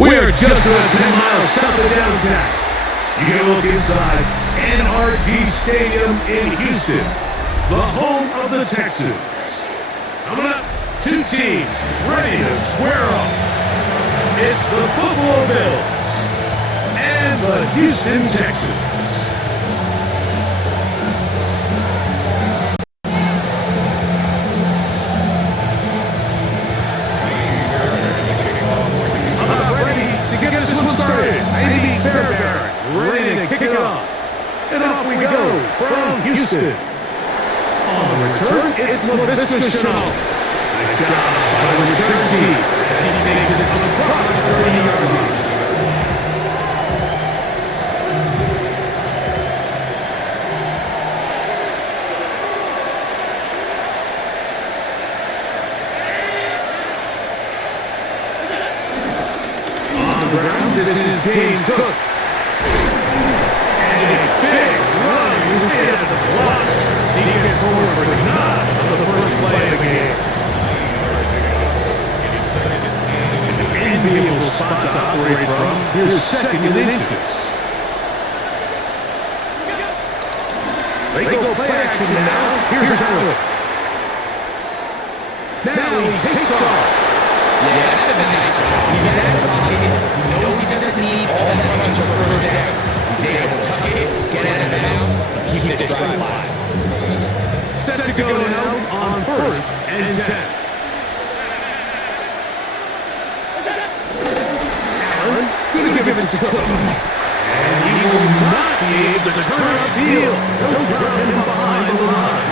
We are just about 10 miles south of downtown. You get a look inside NRG Stadium in Houston, the home of the Texans. Coming up, two teams ready to square off. It's the Buffalo Bills and the Houston Texans. Get this one started. Amy Fairbairn ready to kick it off. And off we go from Houston. On the return, it's LaVisca Chenault. Nice job by the return team as he takes it across the 30-yard line. This is James Cook. And a big run instead of the blocks. He gets forward for the nod on the first play of the game. An enviable spot to operate from. Here's second and inches. They go play action now. Here's Allen. Now he takes off. Yeah, that's a nice job. He's at the pocket. He knows he doesn't need all that much of a first down. He's able to tuck it, get out of bounds, and keep this drive alive. Set to go now on first and 10. Allen, going to give it to Cook. And he will not be able to turn upfield. He'll drop him behind the line.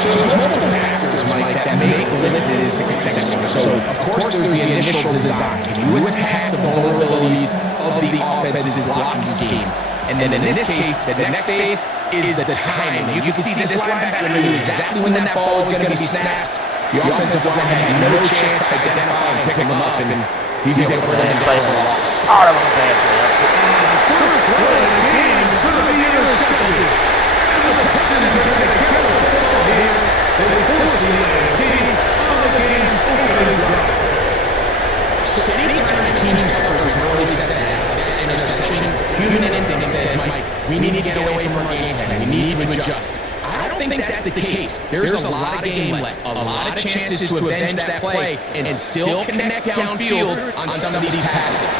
So there's multiple factors, Mike, that make blitzes successful. So, of course, there's the initial design. Can you attack the vulnerabilities of the offense's blocking scheme? And then in this case, the next phase is the timing. You can see this linebacker knew exactly when that ball was going to be snapped. The offensive line had no chance to identify and pick him up, and he's able to then play for a loss. Oh, that was a bad play. First play of the game is going to be intercepted. And the Texans are going to get the football here. They force the key on the game's opening drive. So anytime a team suffers an early setback, interception, human instinct says, Mike, we need to get away from our game plan. We need to adjust. I don't think that's the case. There's a lot of game left, a lot of chances to avenge that play and still connect downfield on some of these passes.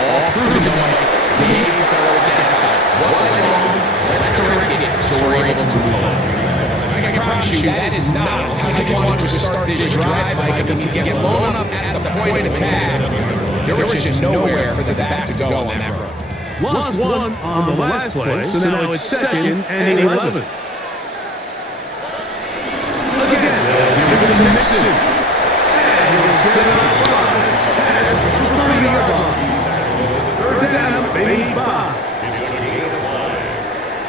All proven to Mike, they've got to identify what went wrong. Let's correct it so we're able to move on. I promise you, that is not how you wanted to start this drive, Mike. To get blown up at the point of attack, there was just nowhere for the back to go on that road. Lost one on the last play, so now it's second and 11. Again, they'll give it to Mixon. And he'll get it on 5 at the 30-yard line. Third down, 85.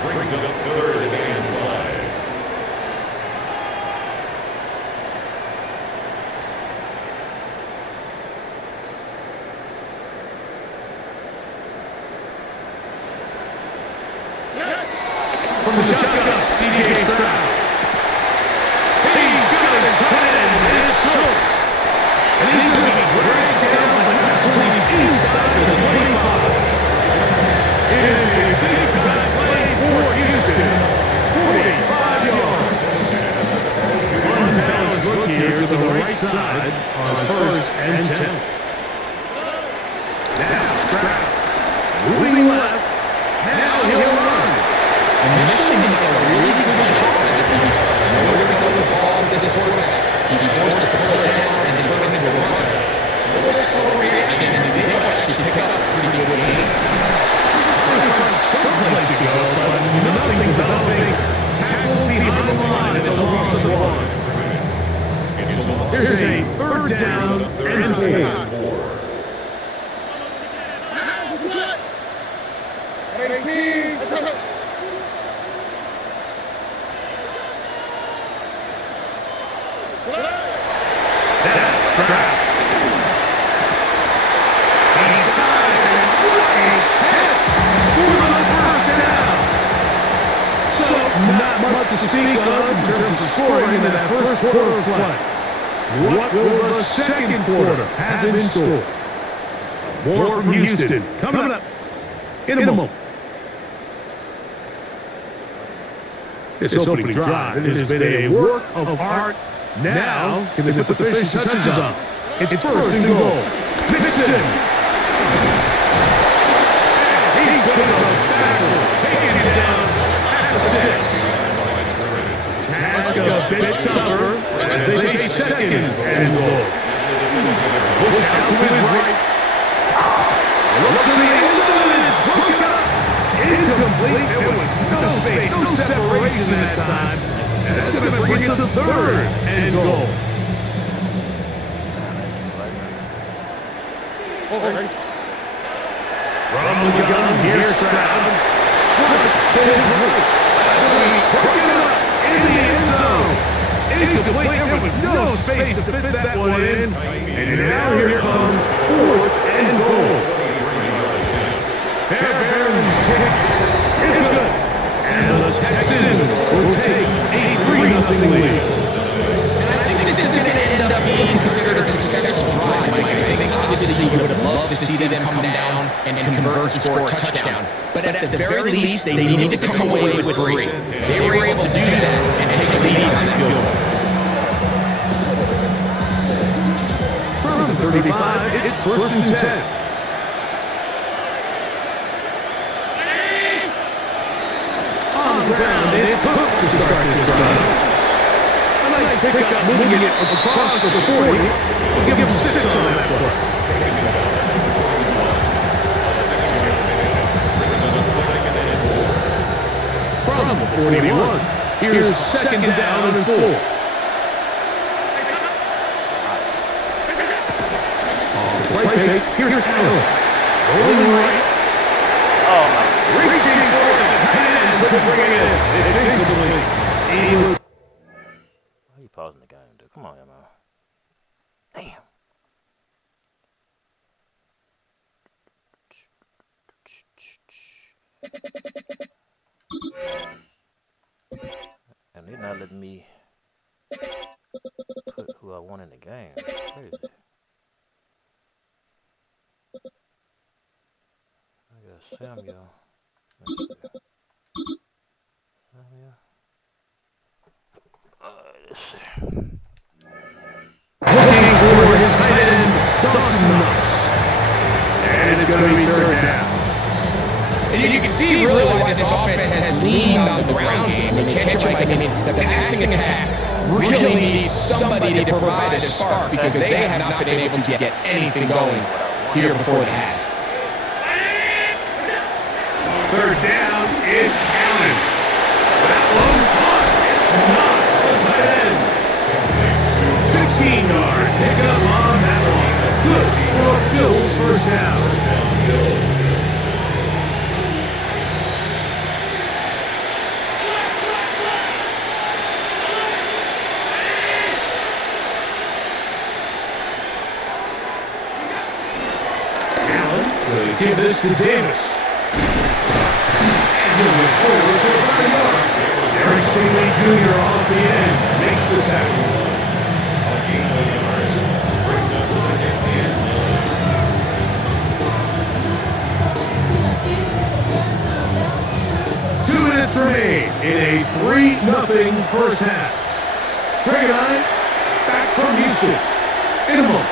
Brings up third and 5. From the shotgun, C.J. Stroud. He's got his tight end, and it's Schultz. And he's going to be dragged down until he's inside the 25. It is a big-time play for Houston. 45 yards. One-bounds rookie here to the right side on first and 10. Now Stroud moving left. Now he'll run. Initially, they make a really good shot at the defense. Nowhere to go with the ball with this quarterback. He's forced to pull it down and then turn into a run. A little slow reaction, and he's able to actually pick up a pretty good game. They find someplace to go, but nothing developing. Tackle behind the line. It's a loss of 1. Here's a third down and 4. To speak of in terms of scoring in that first quarter of play. What will the second quarter have in store? More from Houston. Coming up in a moment. This opening drive has been a work of art. Now, can they put the finishing touches on? It's first and goal. Mixon. He's going to go backwards, taking it down at the 6. Task a bit tougher as they face second and goal. Push out to his right. Look to the end zone and it's broken up. Incomplete. There was no space, no separation that time. And that's going to bring it to third and goal. From the gun, here's Stroud. To his right. Broken up in the end zone. Incomplete. There was no space to fit that one in. And now here comes fourth and goal. Fairbairn's kick is good. And the Texans will take a 3-0 lead. I think this is going to end up being considered a successful drive, Mike. I think obviously you would have loved to see them come down and convert and score a touchdown. But at the very least, they need to come away with 3. They were able to do that and take the lead on that field goal. From 35, it's first and 10. Ground, it took to start this drive. A nice pickup, moving it across the 40. We'll give him 6 on that play. From the 41, here's second down and 4. Off the play fake, here's Allen. Rolling right. Reaching for the 10. Couldn't bring it in. It's incomplete. Why are you pausing the game, dude? Come on, man. Damn. And they're not letting me put who I want in the game. It's crazy. I got Samuel. Let's see. Looking for his tight end, Dawson Knox. And it's going to be third down. And you can see really why this offense has leaned on the ground game. And catch Mike, I mean, the passing attack really needs somebody to provide a spark because they have not been able to get anything going here before the half. Third down, it's Allen. That one caught. It's Knox, the tight end. 16-yard pickup on that one. Good for Bill's first down. Allen will give this to Davis. Moving forward for a 30-yard. Derek Stingley Jr. off the end makes the tackle. 2 minutes remain in a 3-0 first half. Greg and I back from Houston in a moment.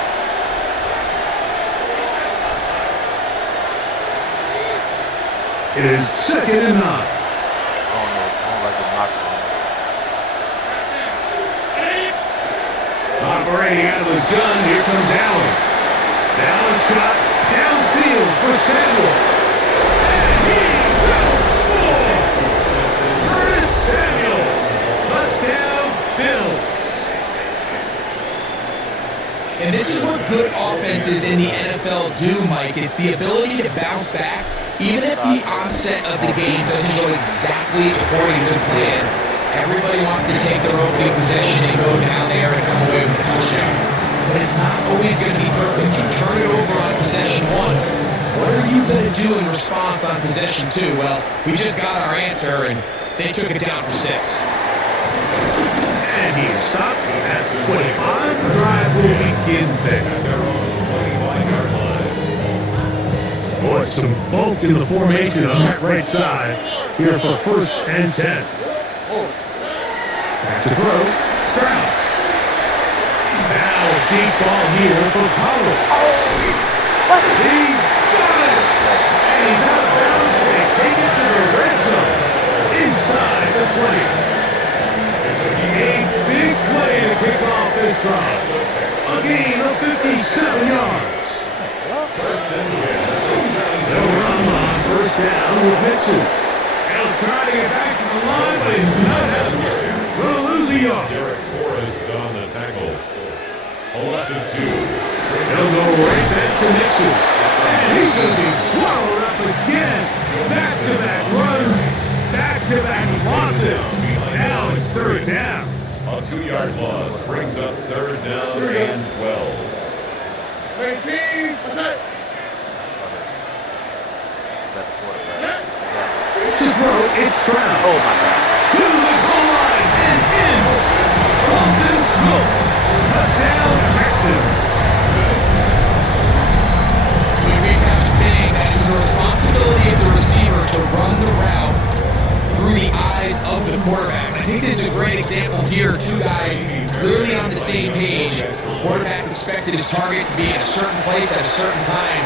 It is second and 9. I don't like the Knox one. Operating out of the gun, here comes Allen. Down a shot, downfield for Samuel. And he will score! Curtis Samuel, touchdown Bills. And this is what good offenses in the NFL do, Mike. It's the ability to bounce back. Even if the onset of the game doesn't go exactly according to plan, everybody wants to take their opening possession and go down there and come away with a touchdown. But it's not always going to be perfect. You turn it over on possession 1. What are you going to do in response on possession 2? Well, we just got our answer, and they took it down for 6. And he stopped at the 25. The drive will begin there. Boy, some bulk in the formation on that right side here for 1st and 10. Back to throw. Stroud. Now a deep ball here for Powell. He's got it. And he's out of bounds. They take it to the red zone. Inside the 20. A big play to kick off this drive. A gain of 57 yards. They'll run on 1st down with Mixon. He'll try to get back to the line, but he's not having it. We'll lose a yard. Derek Forrest on the tackle. Hold to 2. He'll go right back to Mixon. And he's going to be swallowed up again. Back-to-back runs. Back-to-back losses. Now it's 3rd down. A 2-yard loss brings up 3rd down and 12. To throw, it's Stroud. Oh my God. To the goal line and in. Dalton Schultz. Touchdown, Texans. We used to have a saying that it was the responsibility of the receiver to run the route through the eyes of the quarterback. I think this is a great example here. 2 guys clearly on the same page. The quarterback expected his target to be in a certain place at a certain time.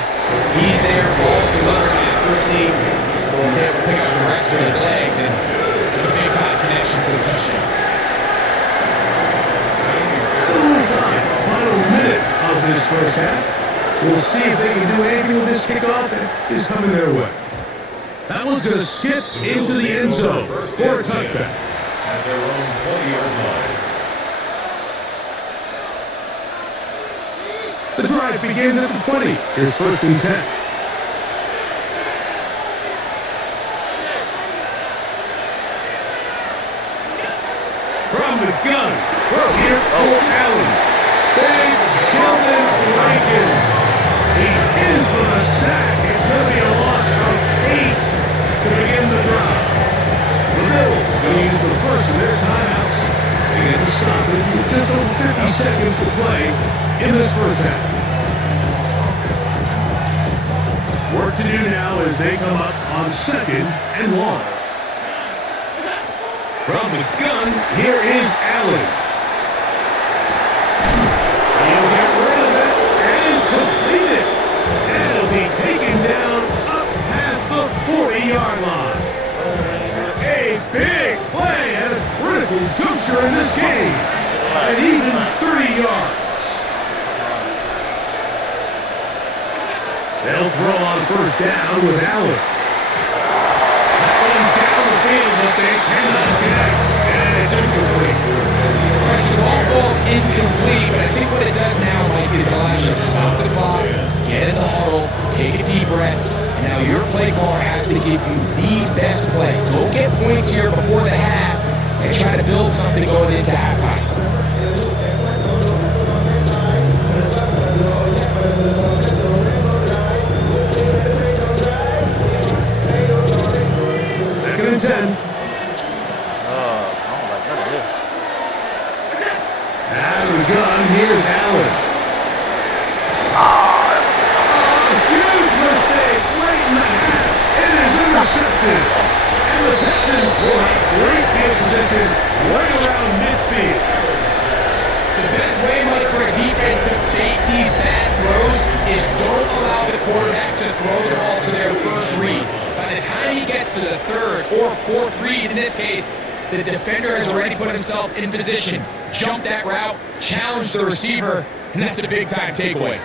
He's there, balls delivered accurately. He's able to pick up the rest of his legs, and it's a big-time connection for the touchdown. Still time. Final minute of this 1st half. We'll see if they can do anything with this kickoff that is coming their way. That one's going to skip into the end zone for a touchback. At their own 20-yard line. The drive begins at the 20. Here's 1st and 10. From the gun, throw here for Allen. Big Sheldon Rankins. He's in for the sack. It's going to be a loss of 8 to begin the drive. The Bills will use the first of their timeouts. They get the stoppage with just over 50 seconds to play in this 1st half. Work to do now as they come up on 2nd and long. From the gun, here is Allen. He'll get rid of it and complete it. And it'll be taken down up past the 40-yard line. A big play at a critical juncture in this game. And even 30 yards. They'll throw on 1st down with Allen. Down the field, but they cannot connect. And it's incomplete. So the ball falls incomplete, but I think what it does now, Mike, is allow you to stop the clock, get in the huddle, take a deep breath, and now your play caller has to give you the best play. Go get points here before the half and try to build something going into halftime. Second and 10. Out of the gun, here's Allen. A huge mistake late in the half. It is intercepted. And the Texans will have great field position right around midfield. The best way, Mike, for a defense to bait these bad throws is don't allow the quarterback to throw the ball to their first read. By the time he gets to the 3rd or 4th read, in this case, the defender has already put himself in position, jump that route, challenge the receiver, and that's a big-time takeaway.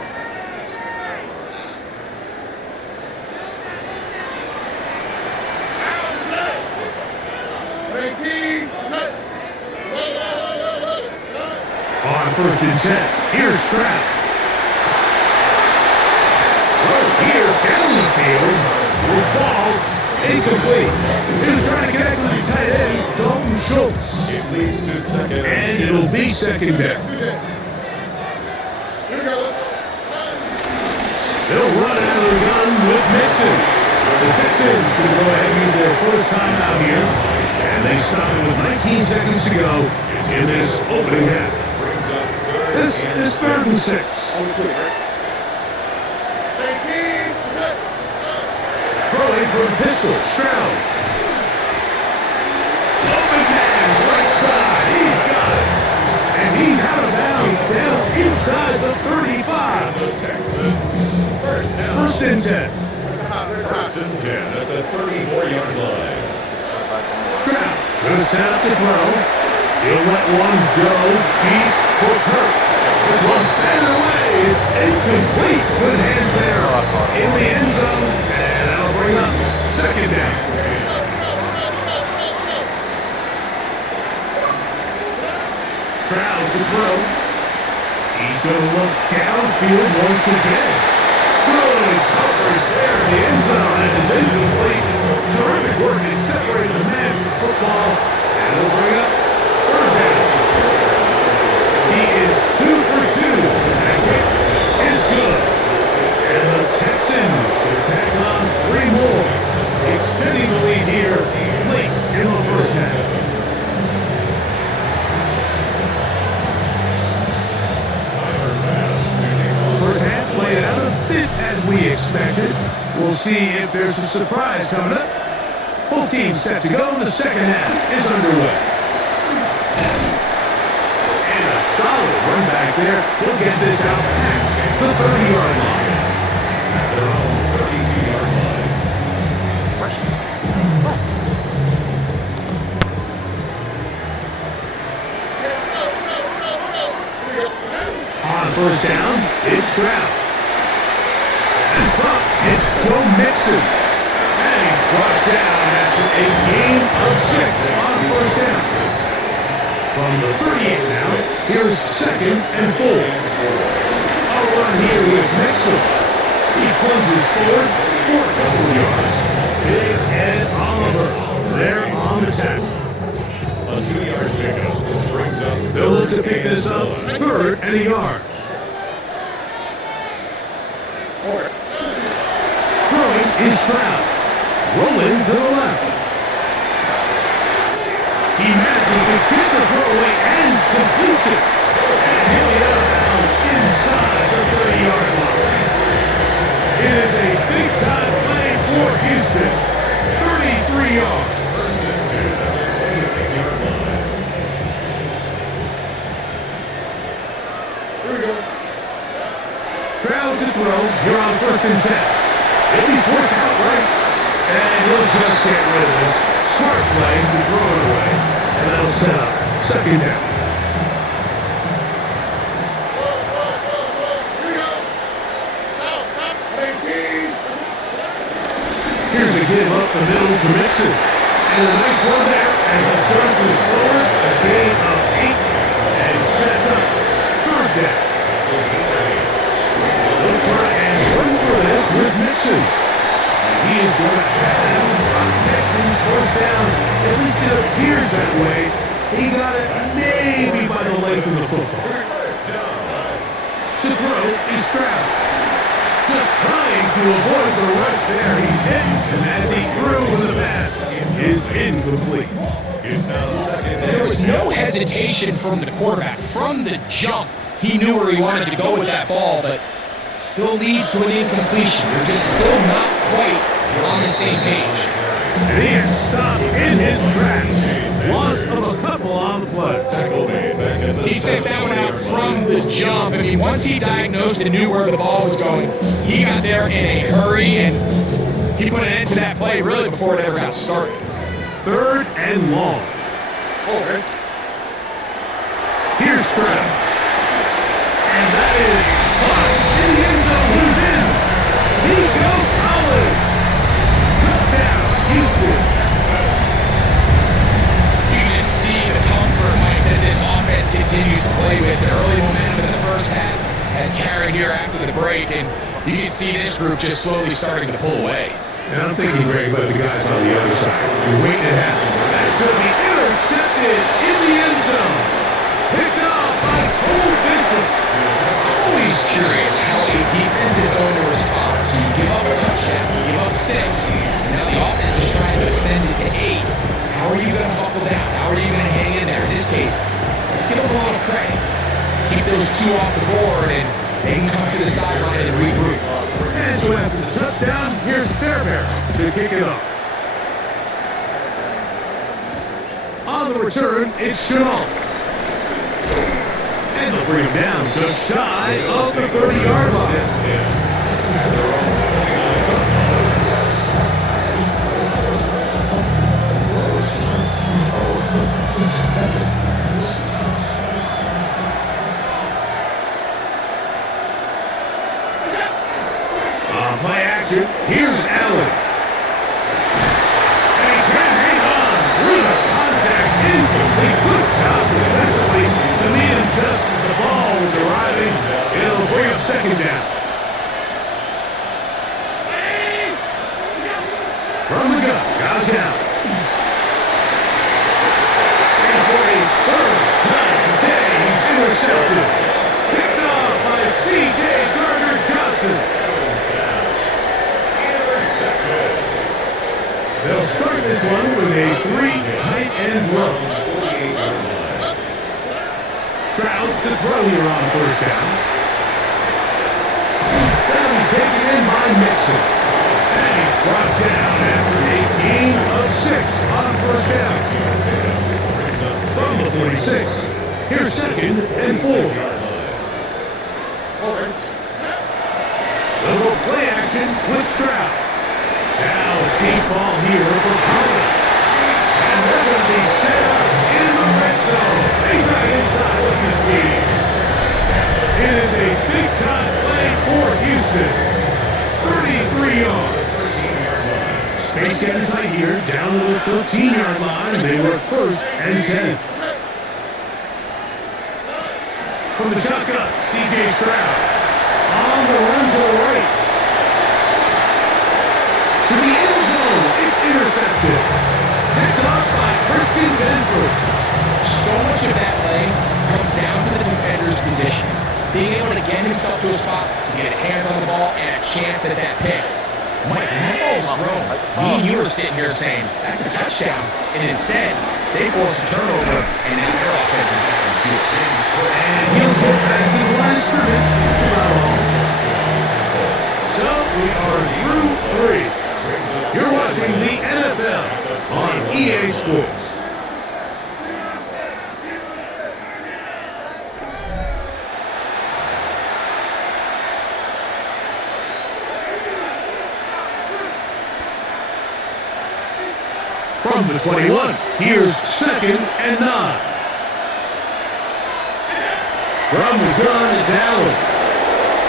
On 1st and 10, here's Stroud. Throw here down the field. Will fall. Incomplete. He was trying to connect with the tight end, Dalton Schultz. It leads to 2nd. And it'll be 2nd down. They'll run out of the gun with Mixon. The Texans can go ahead and use their first time out here. And they stop it with 19 seconds to go in this opening half. This is 3rd and 6. throwing from pistol. Stroud. Open man, right side. He's got it. And he's out of bounds, down inside the 35. The Texans. First and 10. First and 10 at the 34-yard line. Stroud gonna set up to throw. He'll let one go deep for Kirk. This one's fed away. It's incomplete. Good hands there in the end zone. And that'll bring up second down. Stroud to throw. He's going to look downfield once again. Good coverage there in the end zone, and it's incomplete. Terrific work to separate the man from football, and it'll bring up third down. He is 2 for 2. That kick is good. And the Texans will tack on 3 more, extending the lead here late in the first half. First half played out a bit as we expected. We'll see if there's a surprise coming up. Both teams set to go. The second half is underway. And a solid run back there. He'll get this out past the 30-yard line. Their own 32-yard line. On first down, it's Stroud. And up, it's Joe Mixon. And he's brought down after a gain of 6 on first down. From the 38 now, here's second and 4. A run here with Mixon. He plunges forward for a couple of yards. Big Ed Oliver there on the tackle. A 2-yard pickup brings up. They'll look to pick this up third and a yard. Throwing is Stroud. Rolling to the left. He manages to get the throw away and completes it. And he'll be out of bounds inside the 30-yard line. It is a big-time play for Houston. 33 yards. Stroud to throw. You're on first and 10. He'll be forced outright. And he'll just get rid of this. Smart play to throw it away. And that'll set up second down. Here's a give up the middle to Mixon. And a nice one there as he surges forward. A gain of 8. And sets up third down. They'll try and run for this with Mixon. And he is going to have on Texans first down. At least it appears that way. He got it maybe by the length of the football. To throw is Stroud. Just trying to avoid the rush there. He's hit. And as he threw the pass is incomplete. There was no hesitation from the quarterback. From the jump, he knew where he wanted to go with that ball, but still leads to an incompletion. They're just still not quite on the same page. And he is stopped in his tracks. Loss of a couple on the play. He sent that one out from the jump. I mean, once he diagnosed and knew where the ball was going, he got there in a hurry, and he put an end to that play really before it ever got started. Third and long. Here's Stroud. And that is caught in the end zone. He's in. Nico Collins. Touchdown, Houston. You can just see the comfort, Mike, that this offense continues to play with. The early momentum in the first half has carried here after the break, and you can see this group just slowly starting to pull away. And I'm thinking, Greg, about the guys on the other side. You're waiting to happen. That's going to be intercepted in the end zone. Picked off by Cole Bishop. Always curious how a defense is going to respond. So you give up a touchdown, you give up 6, and now the offense is trying to extend it to 8. How are you going to buckle down? How are you going to hang in there? In this case, let's give them a little credit. Keep those 2 off the board, and They can come to the sideline and regroup. And so after the touchdown, here's Fairbairn to kick it off. On the return, it's Chenault. And they'll bring him down just shy of the 30-yard line. On play action, here's Allen. And he can't hang on through the contact, incomplete. Good job defensively to meet him just as the ball was arriving. It'll bring up second down. From the gun, Josh Allen. And for a third time today, he's intercepted. Picked off by C.J. Gardner-Johnson. They'll start this one with a 3-tight end run. Stroud to throw here on first down. That'll be taken in by Mixon. And he's brought down after a gain of 6 on first down. From the 46, here's second and 4. They'll go play action with Stroud. Now a deep ball here for Collins. And they're going to be set up in the red zone. He's back inside with the feed. It is a big-time play for Houston. 33 yards. Space getting tight here. Down to the 13-yard line. They were first and 10. From the shotgun, C.J. Stroud. On the run to the right. To the end zone, it's intercepted. Picked up by Christian Benford. So much of that play comes down to the defender's position. Being able to get himself to a spot, to get his hands on the ball, and a chance at that pick. Mike, when that ball was thrown, me and you were sitting here saying, that's a touchdown. And instead, they forced a turnover, and now their offense is back in the field. And he'll get back to the line of scrimmage to our home. So we are through 3. You're watching the NFL on EA Sports. From the 21, here's second and 9. From the gun, it's Allen.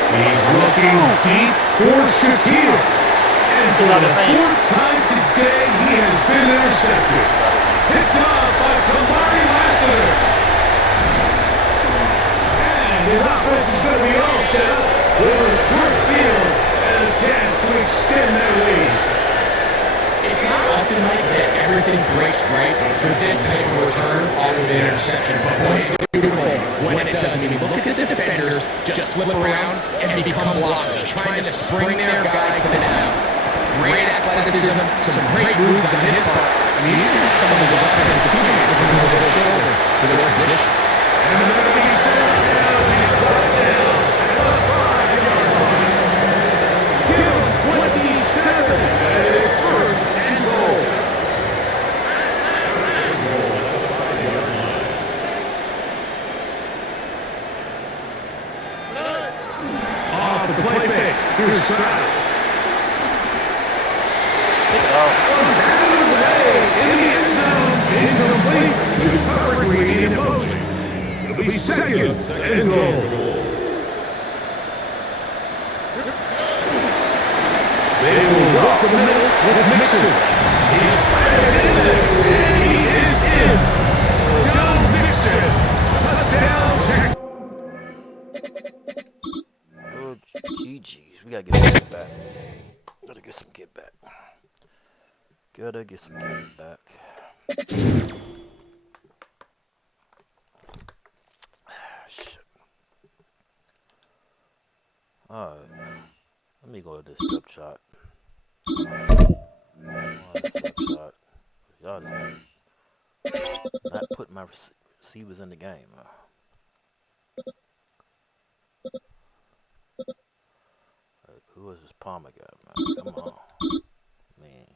He's looking deep for Shaquille. And for the 4th time today, he has been intercepted. Picked off by Kamari Lassiter. And his offense is going to be all set up with a short field and a chance to extend their lead. It's not often, Mike, that everything breaks right for this type of return off of an interception. But boy, it's beautiful when it doesn't. I mean, look at the defenders just flip around and become blockers, trying to spring their guy to the nest. Great athleticism, some great moves on his part. I mean, he's going to have some of his offensive teammates looking over their shoulder for their position. And the number 7 down, he's brought down at the 5-yard line. Give him 27 at his first and goal. Off the play fake, here's Stroud. In the end zone, incomplete. Two coverage waiting in motion. It'll be second and goal. They will walk the middle with Mixon. He slides it in, and he is in. Joe Mixon, touchdown, Jack. Oh, GG's. We gotta get some get back. Gotta get some get back. Gotta get some get back. Shit. Alright. Let me go to this step shot. Y'all not putting my receivers in the game. Who is this Palmer guy, man? Come on. Man.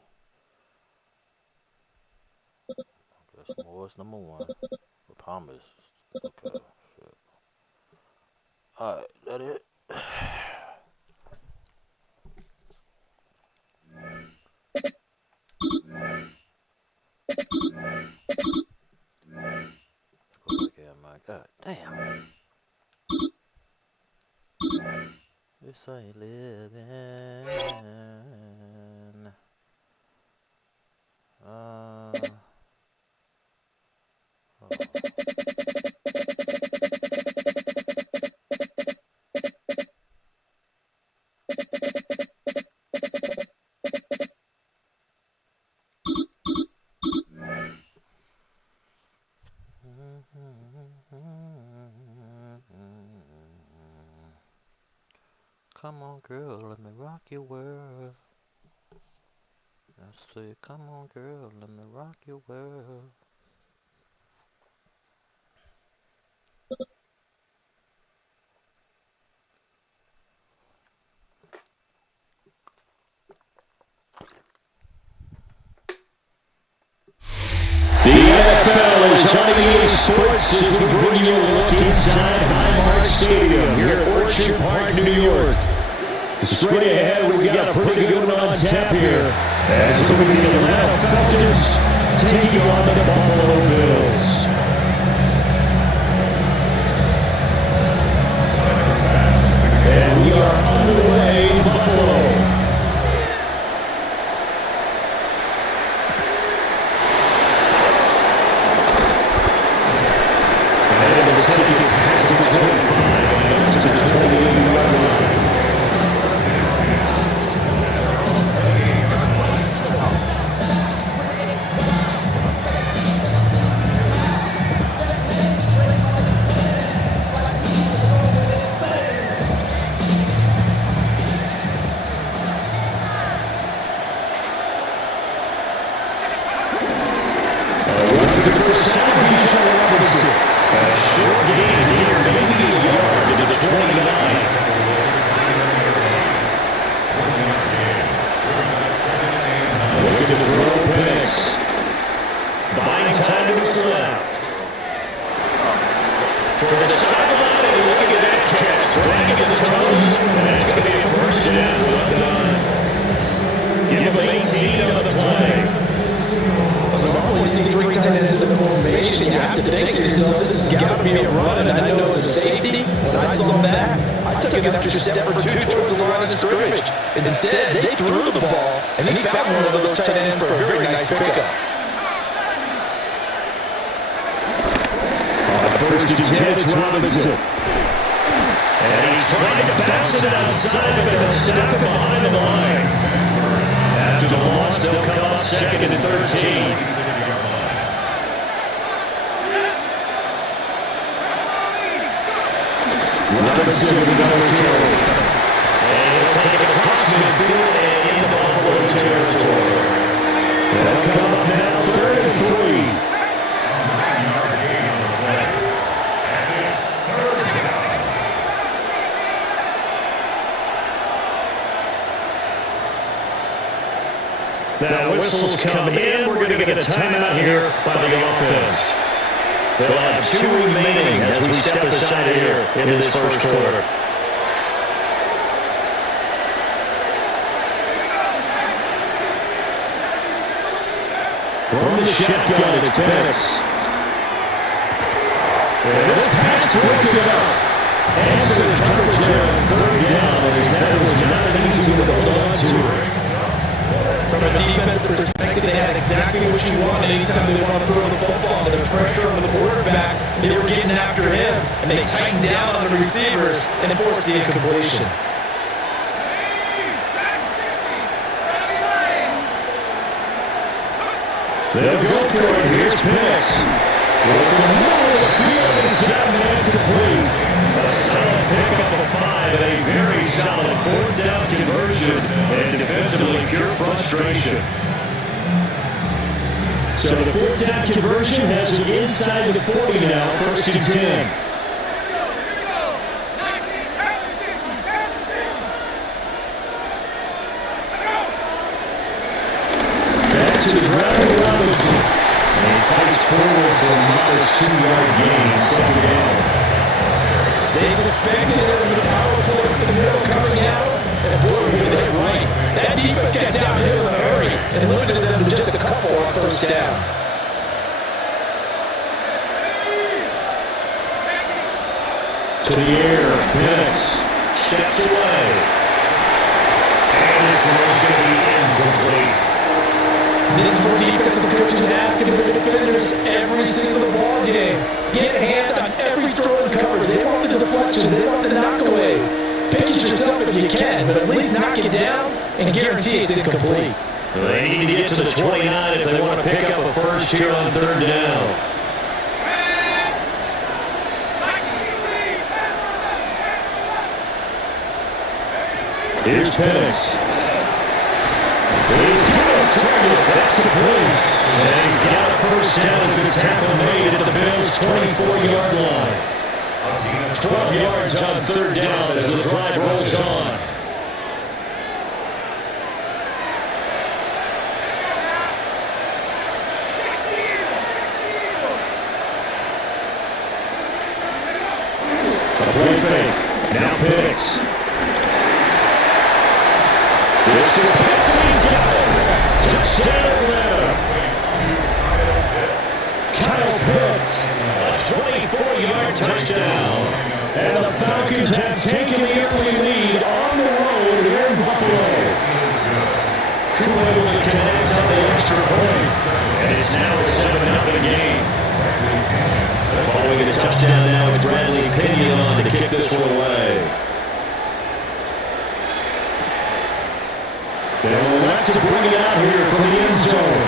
I guess Moore's number 1. But Palmer's. Okay. Shit. Alright, that it? Go back here, man. God damn. This ain't living. Oh. Come on, girl, let me rock your world. I say, come on, girl, let me rock your world. The NFL is on EA Sports as we bring you a look inside Highmark Stadium here at Orchard Park, New York. Straight ahead, we've got a pretty good one on tap here as we be the Atlanta Falcons taking on the Buffalo Bills. And we are underway in Buffalo. Taking it past the 25 to the 28-yard line. What's the first celebration, Robinson? A short gain here, maybe a yard to the 29. Looking to throw picks. Buying time to his left. To the sideline, and look at that catch. Dragging the toes, and that's going to be a first down. Well done. Give him 18 on the play. Normally you see 3 tight ends in the formation, you have to think to yourself, this has got to be a run, and I know it's a safety. When I saw that, I took an extra step or 2 towards the line of scrimmage. Instead, they threw the ball, and he found one of those tight ends for a very nice pickup. First and 10, it's Robinson. And he tried to bounce it outside, but they'll stop it behind the line. After the loss, they'll come up 2nd and 13. Robinson with another carry. And he'll take it across midfield and into Buffalo territory. They'll come up now 3rd and 3. Now whistles come in. We're going to get a timeout here by the offense. They'll have 2 remaining as we step aside here in this first quarter. From the shotgun, it's Penix. And this pass will pick it up. Excellent coverage there on 3rd down, as that was not an easy one to hold on to. From a defensive perspective, they had exactly what you want anytime they want to throw the football. There's pressure on the quarterback. They were getting after him, and they tightened down on the receivers and forced the incompletion. They'll go for it. Here's Penix. Working the middle of the field. He's got an incomplete. A solid pickup of 5 and a very solid 4th down conversion. And defensively, pure frustration. So the 4th down conversion has it inside the 40 now. 1st and 10. to the ground to Robinson. And he fights forward for a modest 2-yard gain, second down. They suspected there was a power play up the middle coming out, and boy, were they right. That defense got downhill in a hurry and limited them to just a couple on first down. To the air, Pitts steps away. And this one's going to be incomplete. This is what defensive coaches ask of their defenders every single ball game. Get a hand on every throw and coverage. They want the deflections. They want the knockaways. Pick it yourself if you can, but at least knock it down and guarantee it's incomplete. They need to get to the 29 if they want to pick up a first here on third down. Here's Penix. He's got his target. That's complete. And he's got a first down as the tackle made at the Bills' 24-yard line. 12 yards on third down as the drive rolls on. A play fake. Now Penix. This is Pitts. He's got it. Touchdown Atlanta. Kyle Pitts, a 24-yard touchdown. And the Falcons have taken the early lead on the road here in Buffalo. Crew able to connect on the extra point. And it's now a 7-0 game. Following a touchdown now, it's Bradley Pinion on to kick this one away. They'll elect to bring it out here from the end zone.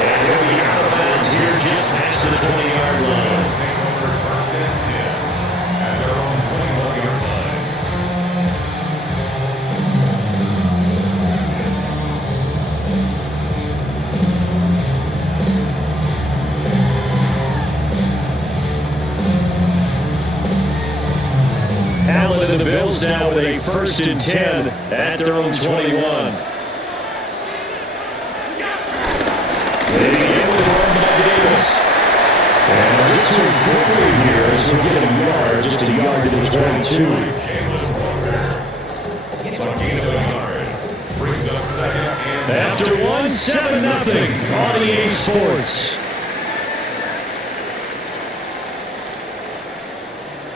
And he'll be out of bounds here just past the 20-yard line. First and 10 at their own 21-yard line. Allen and the Bills now with a first and 10 at their own 21. They begin with a run by Davis. And they'll get to him quickly here as he'll get a yard, just a yard to the 22. Brings up second and After one, 7-0 on EA Sports.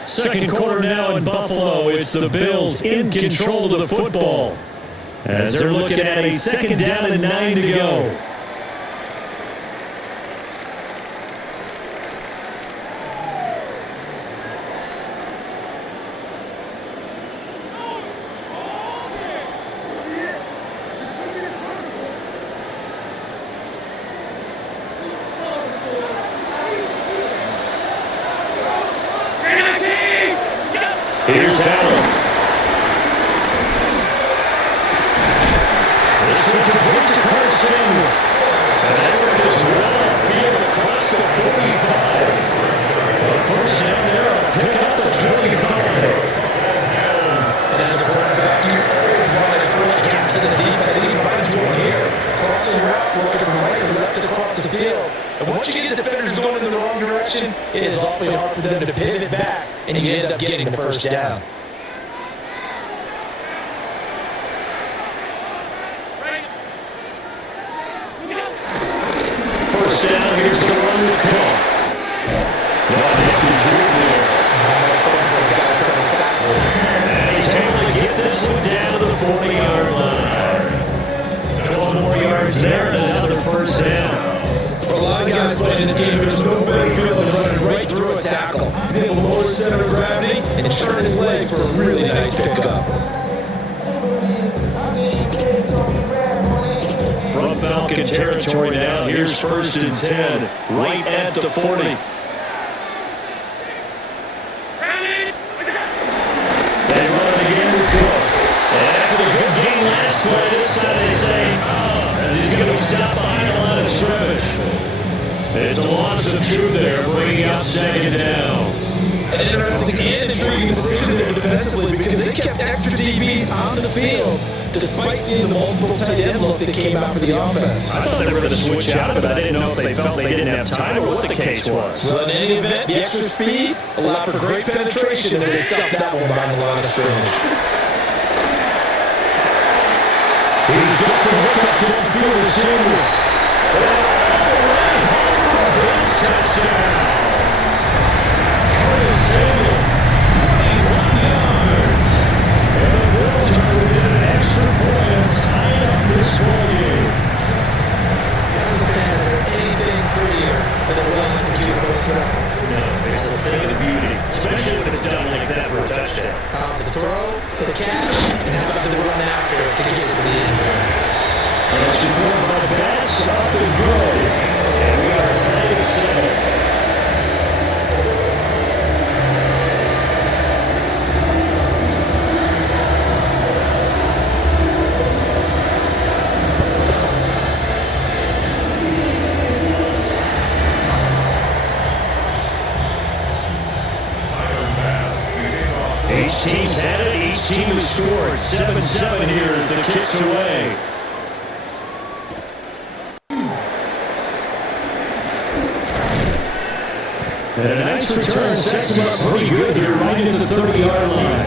Second quarter now in Buffalo. It's the Bills in control of the football as they're looking at a second down and 9 to go. Here's Allen. This is complete to Curtis Samuel. And they work this well upfield across the 45. The first down there on a pickup of 25. And as a quarterback, you always want to exploit gaps in the defense. And he finds one here. Crossing route, working from right to left across the field. And once you get the defenders going in the wrong direction, it is awfully hard for them to pivot back, and you end up getting the first down. First down, here's the run with Cook. And he's able to get this one down to the 40-yard line. 12 more yards there and another first down. For a lot of guys playing this game, there's no better feeling than running right through a tackle. He's able to lower his center of gravity and turn his legs for a really nice pickup. From Falcon territory now, here's first and 10, right at the 40. They run it again with Cook. And after the good game last play, this time they say, as he's going to be stopped behind the line of scrimmage. It's a loss of 2 there, bringing up second down. An interesting and intriguing decision there defensively because they kept extra DBs on the field despite seeing the multiple tight end look that came out for the offense. I thought they were going to switch out of it. I didn't know if they felt they didn't have time or what the case was. Well, in any event, the extra speed allowed for great penetration as they stuffed that one behind the line of scrimmage. He's got the hook up downfield to Samuel. For a big touchdown. Curtis Samuel, 41 yards. And the Bills are going to get an extra point and tie up this ballgame. As a fan, is there anything prettier than a well-executed post-route? No, it's a thing of beauty, especially when it's done like that for a touchdown. How about the throw, the catch, and how about the run after to get it to the end zone? And supported by Bass up and good. And we are tied at 7. Each team's had it, each team has scored. 7-7 here as the kick's away. And a nice return sets him up pretty good here, right at the 30-yard line.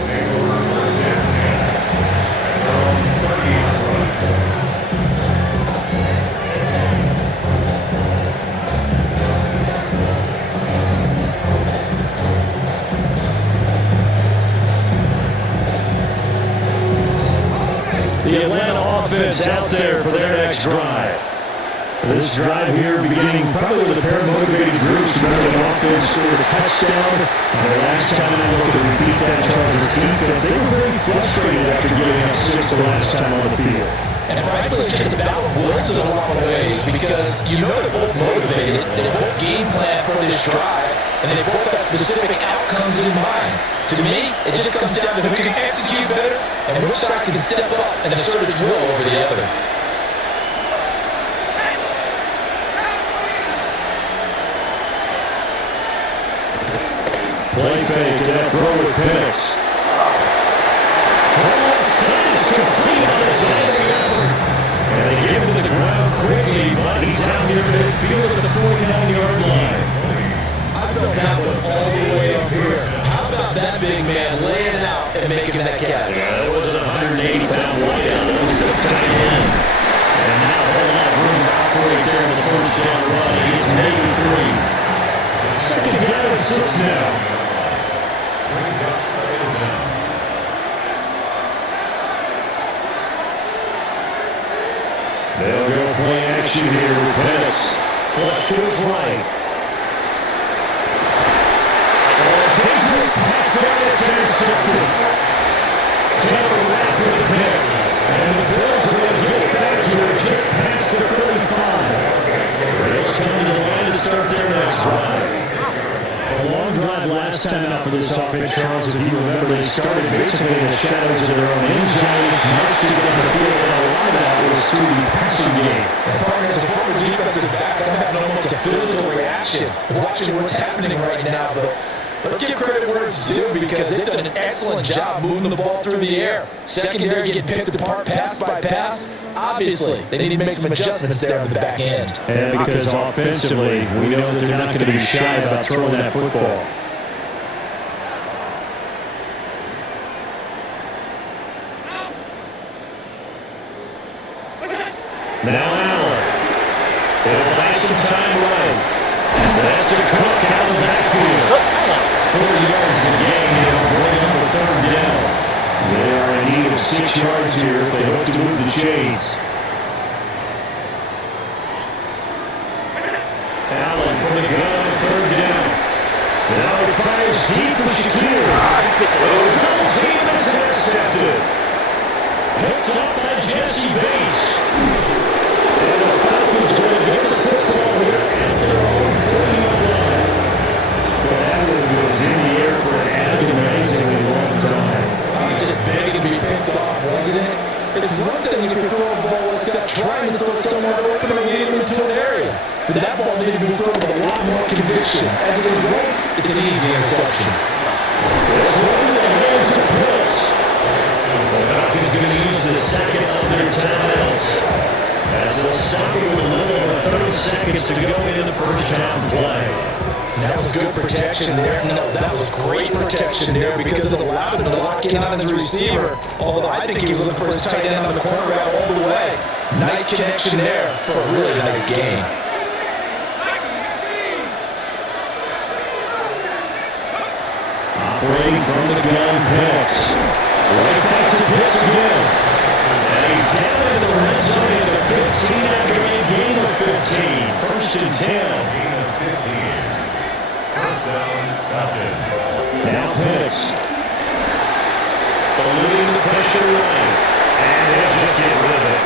The Atlanta offense out there for their next drive. This drive here beginning probably with a pair of motivated groups. Remember, the offense scored a touchdown. And the last time I looked at repeat that Chargers defense, they were very frustrated after giving up 6 the last time on the field. And frankly, it's just about Woods in a lot of ways because you know they're both motivated, they both game plan for this drive, and they both have specific outcomes in mind. To me, it just comes down to who can execute better and which side can step up and assert its will over the other. Play fake and a throw with Penix. Throw outside is complete on a diving effort. And they get him to the ground quickly, but he's out here in midfield at the 49-yard line. I felt that one all the way up here. How about that big man laying it out and making that catch? Yeah, that was a 180-pound layout. That was a tight end. And now a whole lot of room to operate there in the first down run. He gets maybe 3. Second down and 6 now. They'll go play action here with Penix. Flush to his right. Dangerous pass there, it's intercepted. Taylor Rapp with the pick. And the Bills are going to get it back here just past the 35. Bills coming to the line to start their next drive. A long drive last time out for this offense, Charles. If you remember, they started basically in the shadows of their own end zone, much to get on the field, and a lot of that was through the passing game. And partners, as a former defensive back, I'm having almost a physical reaction watching what's happening right now, but let's give credit where it's due because they've done an excellent job moving the ball through the air. Secondary getting picked apart pass by pass. Obviously, they need to make some adjustments there on the back end. And because offensively, we know that they're not going to be shy about throwing that football. Now Allen. It'll buy some time right. That's to Cook out of the backfield. 4 yards to gain. It'll bring up the 3rd down. They are in need of 6 yards here if they hope to move the chains. Allen from the gun, 3rd down. Now he fires deep for Shakir. Oh, double team is intercepted. Picked up by Jesse Bates. And the Falcons are going to get the football here at their own 30-yard line. Well, that one was in the air for an agonizingly long time. Just begging to be picked off, wasn't it? It's one thing if you throw a ball like that, trying to throw somewhere open and lead them into an area. But that ball needed to be thrown with a lot more conviction. As a result, it's an easy interception. This one in the hands of Pitts. The Falcons going to use the second their timeouts. As they'll stop it with a little over 30 seconds to go in the first half of play. That was good protection there. No, that was great protection there because it allowed him to lock in on his receiver. Although I think he was looking for his tight end on the corner route all the way. Nice connection there for a really nice game. Operating from the gun, Pitts. Right back to Pitts again. And he's down in the red zone at the 15 after a gain of 15. First and 10. Gain of 15. First down, Falcons. Now Pitts. Eluding the pressure line. And they'll just get rid of it.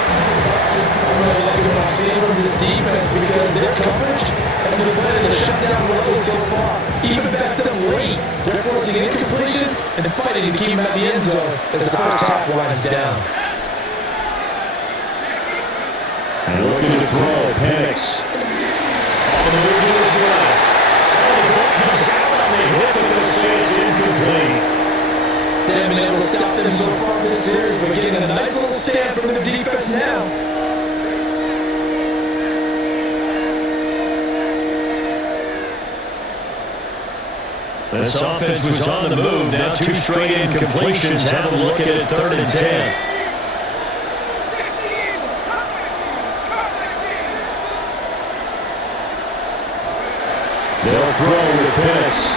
I really like what I'm seeing from this defense because their coverage has been playing a shutdown level so far. Even backed up late. They're forcing incompletions and fighting to keep him out the end zone as the first half winds down. And looking to throw, Penix. On the move to his left. Oh, the ball comes out on the hip, but they'll say it's incomplete. They haven't been able to stop them so far this series, but getting a nice little stand from the defense now. This offense was on the move. Now two straight incompletions. Have a look at it, 3rd and 10. They'll throw with Penix.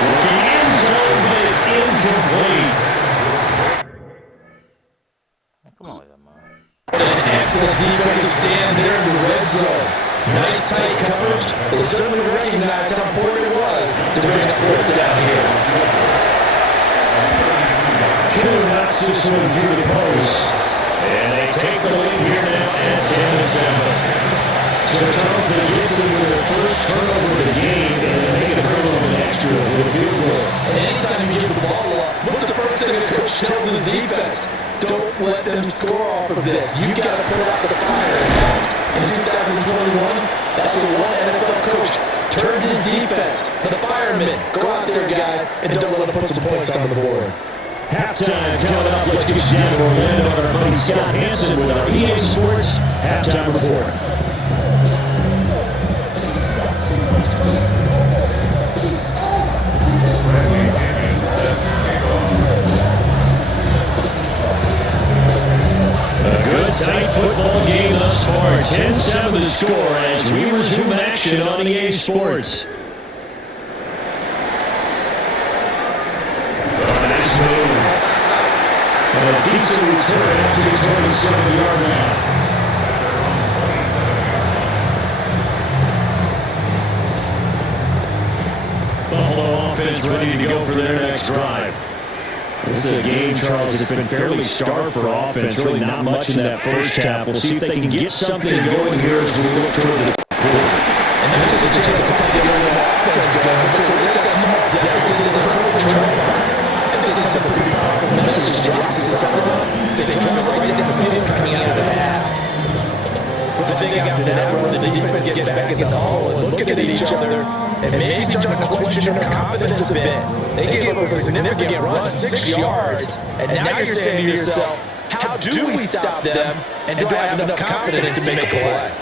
Looking end zone, but it's incomplete. Come on, man. What an excellent defensive stand there in the red zone. Nice tight coverage. They certainly recognized how important it was to bring that fourth down here. Killer knocks this one through the post. And they take the lead here now at 10-7. So Charles, they get to their first turnover of the game and they make it a hurdle of an extra with a field goal. And anytime you give the ball up, what's the first thing the coach tells his defense? Don't let them score off of this. You got to put out the fire. In 2021, that's what one NFL coach turned his defense. The firemen, go out there, guys, and don't let them put some points on the board. Halftime coming up. Let's get you down to Orlando with our buddy Scott Hansen with our EA Sports Halftime Report. Tight football game thus far. 10-7 the score as we resume action on EA Sports. Nice move. And a decent return out to the 27-yard line. Buffalo offense ready to go for their next drive. This is a game, Charles, that's been fairly starved for offense. Really not much in that first half. We'll see if they can get something going here as we look toward the quarter. And there's just a chance to find the other offense going. It's a small deficit in the quarter. I think it's a pretty powerful message to drop this out. They drive it right down the field coming out of the half. But I think after that, when the defense get back in the hole and looking at each other, and maybe starting to question their confidence a bit. They gave up a significant run, 6 yards, and now you're saying to yourself, how do we stop them, and do I have enough confidence to make a play?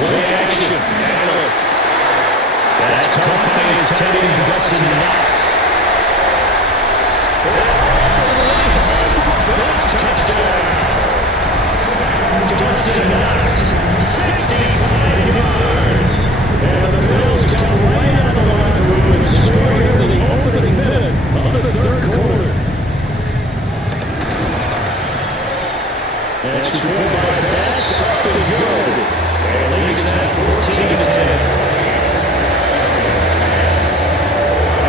Play action. That's caught by his tight end, Dustin Knox. Touchdown. Dustin Knox, 65 yards. And the Bills come right out of the locker room and score here in the opening minute of the third quarter. That's scored by Bass, up and good. And leads at 14-10.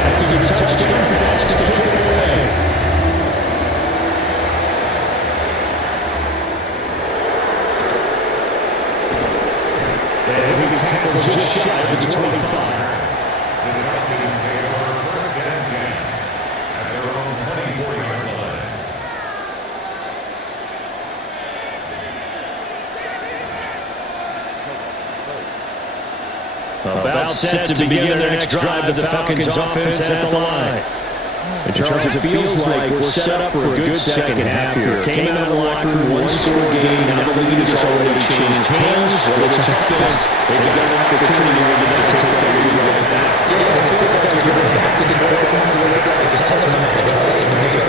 After the touchdown, Bass to kick it away. And we tackle just shy of the 25. About set to begin their next drive, the Falcons offense at the line. And Charles, it feels like we're set up for a good second half here. Came out of the locker room, one-score game. Now the lead has already changed hands. Well, it's offense. They've got an opportunity to take that lead right back. Yeah, it feels like you're back to defense. It's like a test match, right? And just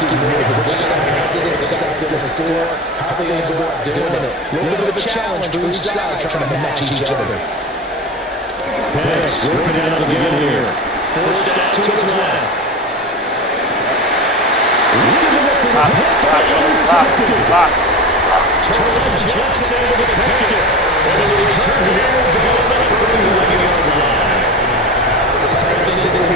keep moving. Which side's going to score? How are they going to go out doing it? A little bit of a challenge for each side trying to match each other. Penix working it out again here. First step to his left. Turner Jets able to pick it. And a return here to go about 31-yard line. I think this is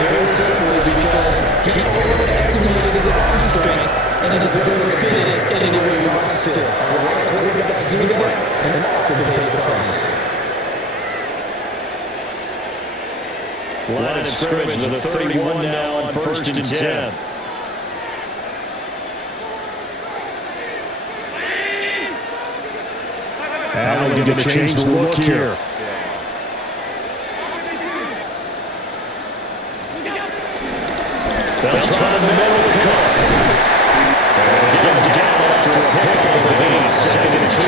very simply because he overestimated his arm strength and his ability to fit it anywhere he wants to. A lot of quarterbacks do that, and they're not going to pay the price. Line of scrimmage to the 31 now on 1st and 10. Allen going to change the look here. They'll try in the middle of the cut. They'll get down after a pick on the lead. 2nd and 2.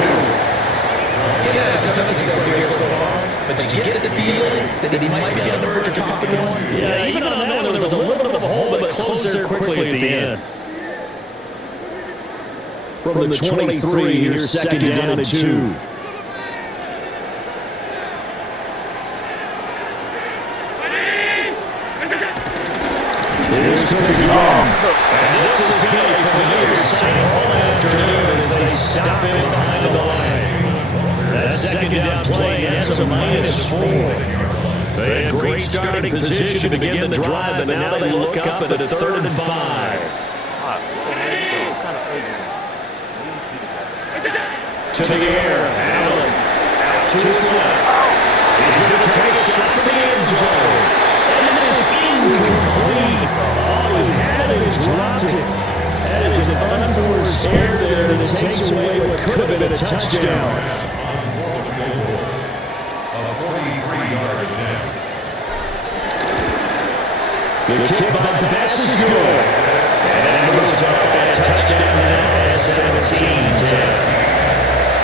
He had a ton of success here so far, but did you get the feeling that he might be on the verge of popping one? Yeah, even on that, there was a little bit of a hole, but closed there quickly at the end. From the 23, here's 2nd down and 2. Here's Cookie Young. And this has been a familiar sight all afternoon as they stop it behind the line. That 2nd down play gets a -4. They had great starting position to begin the drive, but now they look up at a 3rd and 5. To the air, Allen out to his left. He's going to take a shot for the end zone. And it's incomplete. All he had it was dropped it. That is an unforced error there that takes away what could have been a touchdown. The kick by Best is good. And it moves up that touchdown now at 17-10.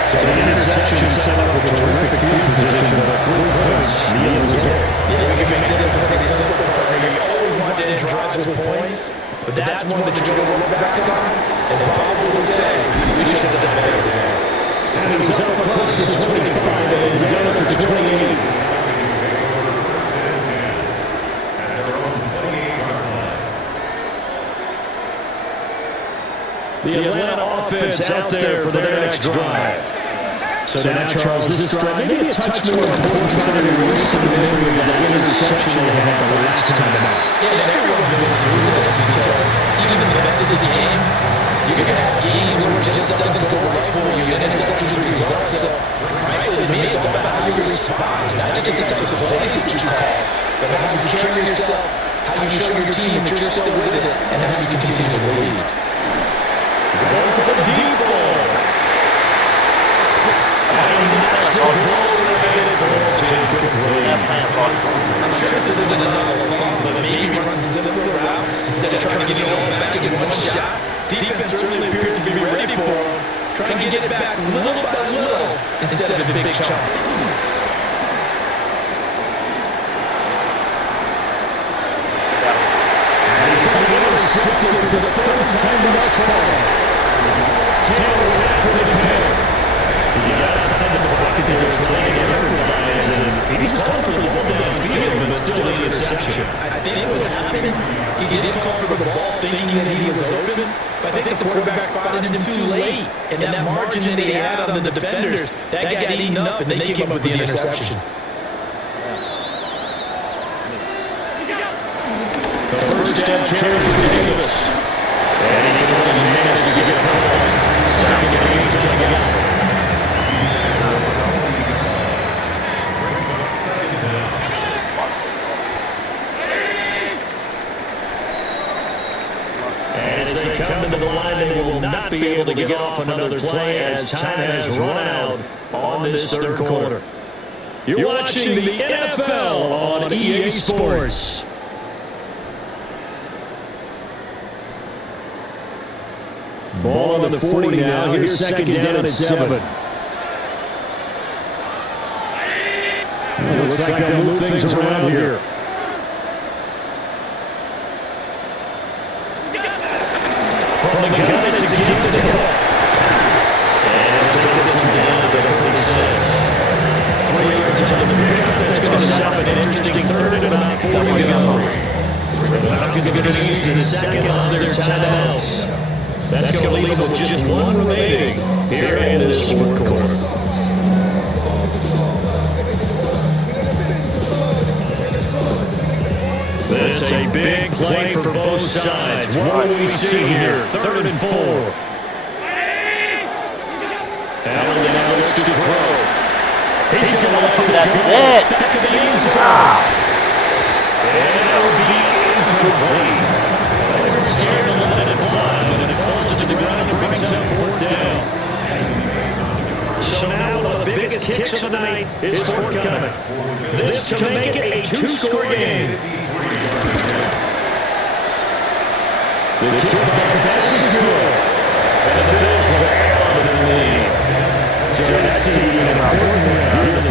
So an interception set up a terrific field position, but 3 points, the end result. Yeah, you can make this pretty simple, partner. You always want to end drives with points, but that's one that you're going to look back on and probably say, we should have done better there. And it was up close to 25 and down at the 28. The Atlanta offense out there for their next drive. So now, Charles, this drive may be a touch more important trying to erase the memory of that interception they had the last time out. Yeah, and everyone knows through this because even in the best of the game, you're going to have games where it just doesn't go right for you, and interceptions are results. So, frankly, to me, it's all about how you respond, not just the types of plays that you call, but how you carry yourself, how you show your team that you're still with it, and how you continue to lead. Going for the deep ball. I'm sure this isn't a novel thought, but maybe run some simpler routes instead of trying to get it all back in one shot. Defense certainly appears to be ready for him, trying to get it back little by little instead of in big chunks. And he's going to be intercepted for the 3rd time thus far. Taylor with the pick. He got sent to the pocket there trying to improvise, and he was called for the ball downfield, but still the interception. I think what happened, he did call for the ball thinking that he was open, but I think the quarterback spotted him too late, and that margin that he had on the defenders, that got eaten up, and they came up with the interception. The first down carry for Davis. And he can only manage to get it caught. 2nd and 8 coming up. As they come into the line, they will not be able to get off another play as time has run out on this 3rd quarter. You're watching the NFL on EA Sports. Ball on the 40 now. Here's second down and 7. Looks like they'll move things around here. From the gun, it's a give to the ball. And take this one down to the 36. 3 yards into the pickup. That's going to stop an interesting third and about 40 to go. The Falcons are going to use the second of their timeouts. That's going to leave them with just one remaining here in this fourth quarter. This a big play for both sides. What do we see here? 3rd and 4. Allen now looks to throw. He's going to let this go. Back of the end zone. And it'll be incomplete. They were scared to let it fly, but it falls to the ground and brings up 4th down. So now one of the biggest kicks of the night is forthcoming. This to make it a 2-score game. The kick by Best is good. And the Bills will add on to the lead. So that's the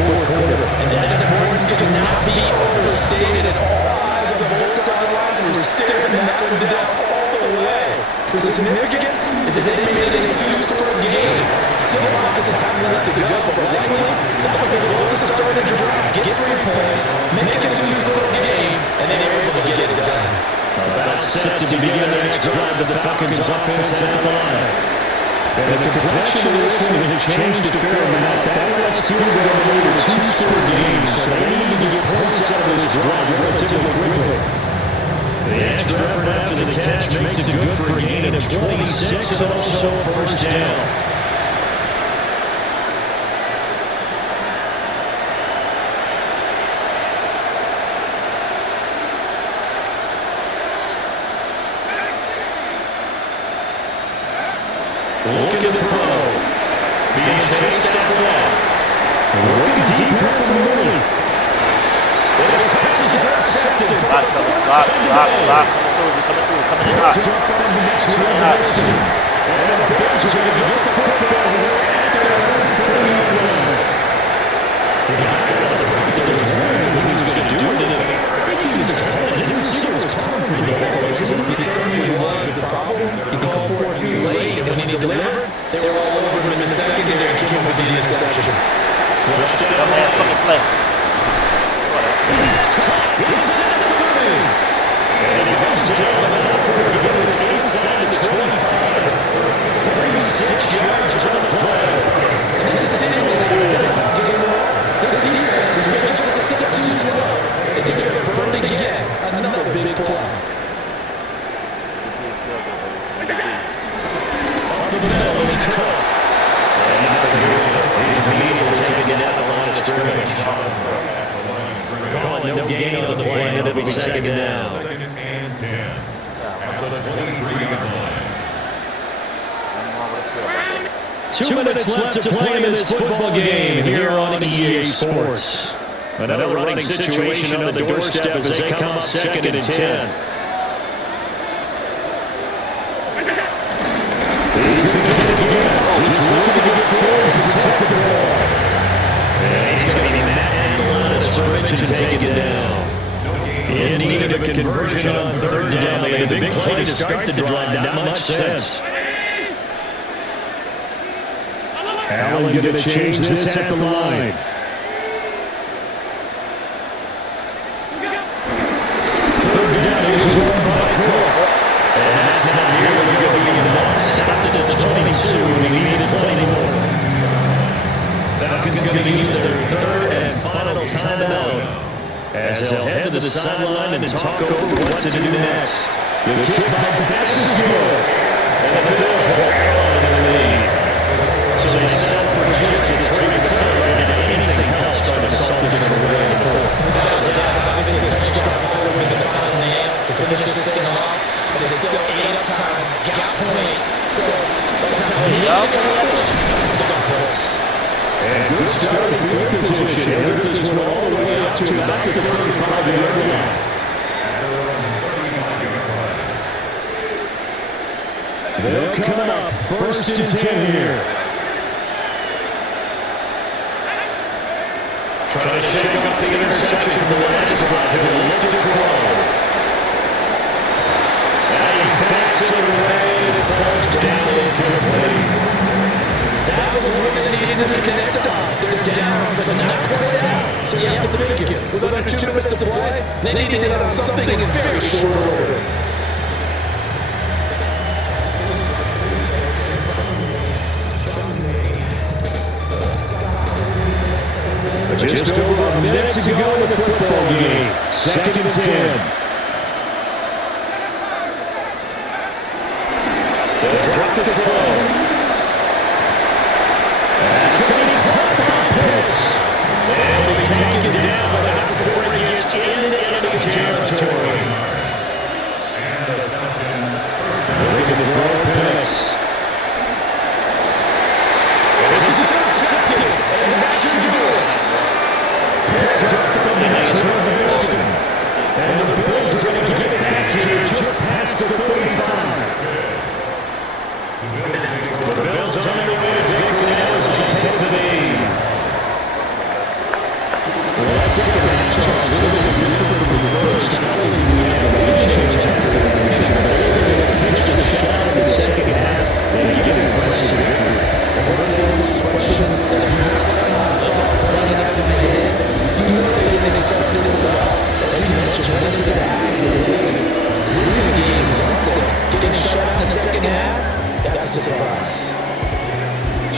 fourth quarter. And that importance could not be overstated at all. Eyes on both sidelines were staring that one down all the way. The significance is that they made it a 2-score game. Still lots of time left to go, but likely that was as well as the start of the drive. Get 3 points, make it a 2-score game, and then they were able to get it done. About set to begin the next drive of the Falcons offense at the line. And the complexion of this one has changed a fair amount. That was still going to be a 2-score game, so they need to get points out of this drive relatively quickly. The extra effort after the catch makes it good for a gain of 26 and also 1st down. Look at the throw. Being chased out left. Looking deep here from Mooney. But his passes are intercepted. Lock. Coming in. Picked up on the next one. And the Bills are going to get the football here at their own 30-yard line. The guy out of the pocket is wondering what he's going to do with it. I think he was calling it. He was calling for the ball. He certainly was. The problem, he called for it too late, and when he delivered, they were all over him in the secondary and came with the interception. Come here, fucking play. It's caught. He's set at 30. And he goes down the middle for it to get his inside the 25. 36 yards to the play. And this is seemingly the last time getting wrong. This defense has been just a step too slow. And they're burning again. Another big play. Off the middle, it's caught. And he's immediately taking it out the line of scrimmage. Calling no gain on the play, and it'll be second down. 2nd and 10. At the 23-yard line. 2 minutes left to play in this football game here on EA Sports. Another running situation on the doorstep as they come up 2nd and 10. He's going to get it again. Just looking to get forward to protect the ball. And he's going to be mad at the line of scrimmage and take it down. In need of a conversion on 3rd down. They had a big play to start the drive. Not much sense. Allen going to change this at the line. 3rd down. Here's one by Cook. And that's not nearly going to be enough. Stopped it at 22, and he needed plenty more. Falcons going to use their 3rd and final timeout as they'll head to the sideline and talk over what to do next. The kick by Best is good. And the Bills will add on to the lead. So they settle for just a 3-play, and anything else trying to salt this one away in the 4th. Without a doubt, obviously a touchdown call with the final nail to finish this thing off. But it's still 8 up time, got points. So that's not mission accomplished. It's still close. And good start at field position. They moved this one all the way up to about the 35-yard line. They'll come up. First and 10 here. Trying to shake up the interception from the last drive. He'll look to throw. And he backs it away. First down incomplete. That was what they needed to connect on. They're down, but not quite out. So you have to figure, with under 2 minutes to play, they need to hit on something in very short order. Just over a minute to go in the football game. Second and 10. They'll drop the throw. That's going to be caught by Pitts. And we take it down, but not before he gets in enemy territory. Looking to throw Pitts. This is intercepted, and that should do it. Picked up by the next one, Houston. And the Bills are going to get back here just past the 35. The Bills on their way to victory now as they take the lead. Let's see that, Charles. A little bit different from the first. Not only do we have the lead change after the intermission, but they were able to pitch the shot in the second half and get an impressive victory. Let's see this question. That's not running out of the head. You know they didn't expect this at all. As you mentioned, went into the half of the league. Losing games is one thing. Getting shut out in the second half, that's a surprise.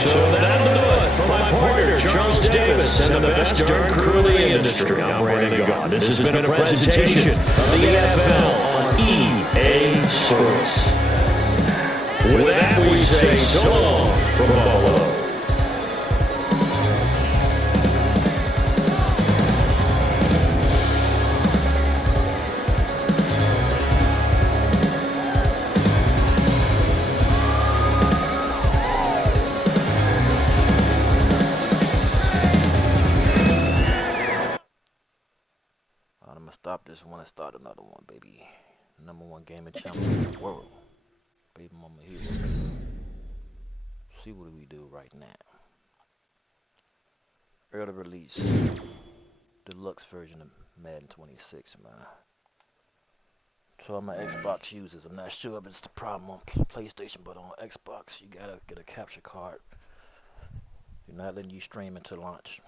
So that'll do it for my partner, Charles Davis, and the best darn crew in the industry. I'm Randy Gone. This has been a presentation of the NFL on EA Sports. With that, we say so long from Buffalo. I'm gonna stop this one and start another one, baby. #1 gaming champion in the world. Baby mama here. See what we do right now. Early release. Deluxe version of Madden 26, man. So all my Xbox users, I'm not sure if it's the problem on PlayStation, but on Xbox, you gotta get a capture card. They're not letting you stream until launch.